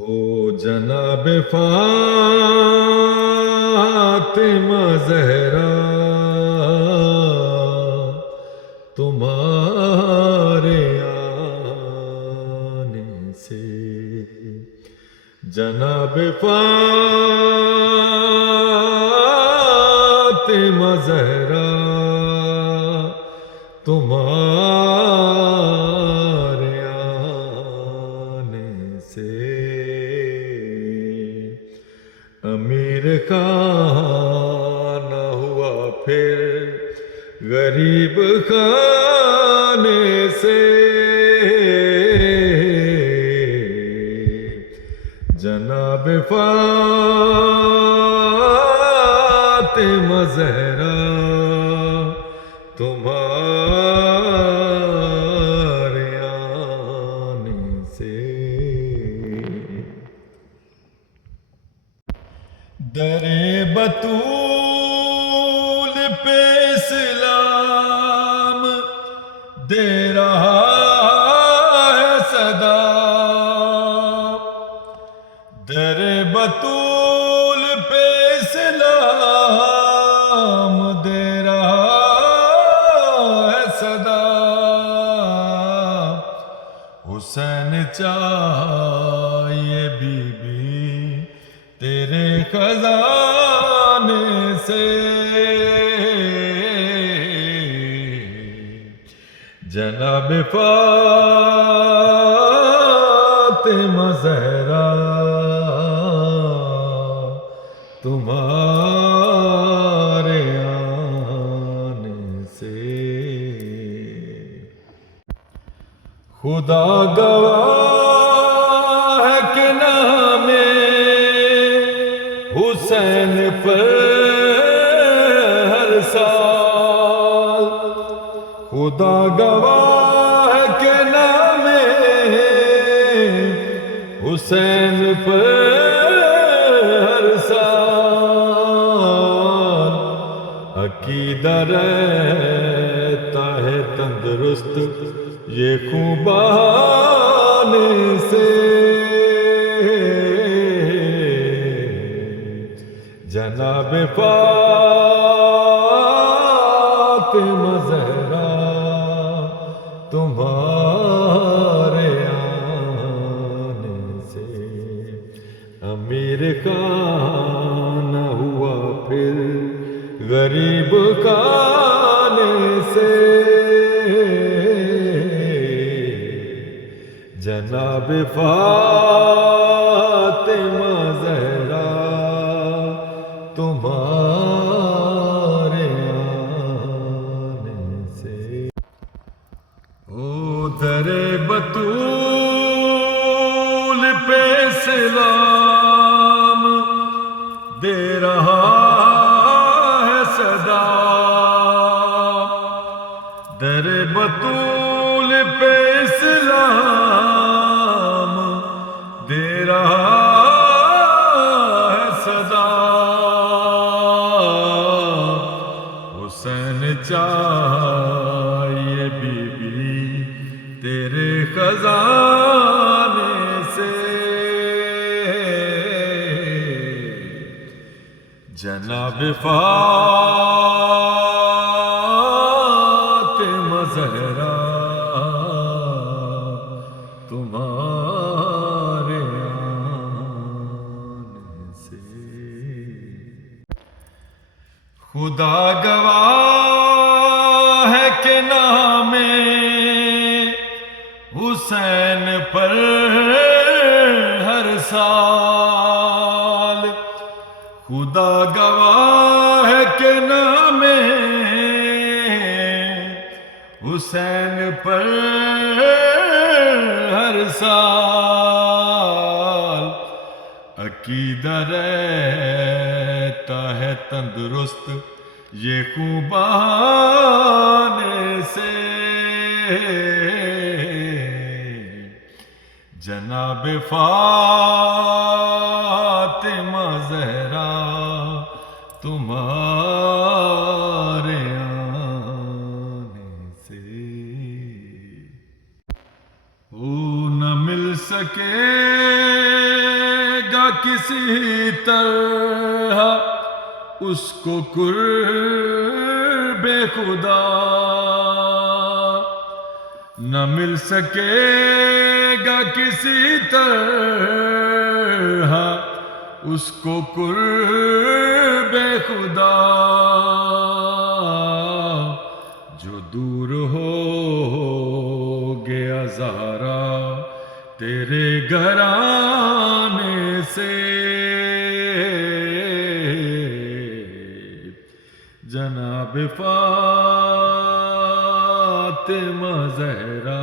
ہو جناب فاطمہ زہرا تمہارے آنے سے، جناب فاطمہ زہرا تمہارے آنے سے، امیر خانہ ہوا پھر غریب خانے سے، جناب فاطمہ زہرا تمہارے آنے سے، در بطول پہ اسلام دے رہا ہے صدا، در بطول پہ اسلام دے رہا ہے صدا، حسین چاہیے بی بی تیرے خزانے سے، جناب فاطمہ زہرا تمہارے آنے سے، خدا گواہ ہے کہ نام حسین پر ہر سال، خدا گواہ ہے کہ نام حسین پر ہر سال، عقیدہ رہتا ہے تندرست یہ خون بہانے سے، جناب فاطمہ زہرا تمہارے آنے سے، امیر خانہ ہوا پھر غریب خانے سے، جناب فاطمہ زہرا تمہارے آنے سے، او در بطول پہ اسلام دے رہا ہے صدا، در بطول پہ اسلام دے رہا ہے صدا، حسین چاہیے بی بی تیرے خزانے سے، جناب فاطمہ زہرا تمہارے آنے سے، خدا گواہ ہے کہ نام حسین پر ہر سال، خدا گواہ ہے کہ نام حسین پر ہر سال، عقیدہ رہتا ہے تندرست یہ خون بہانے سے، جناب فاطمہ زہرا تمہارے آنے سے، او نہ مل سکے کسی طرح اس کو قرب خدا نہ مل سکے گا کسی طرح اس کو قرب خدا جو دور ہو گیا زہرا تیرے گھرانے سے جناب فاطمہ زہرا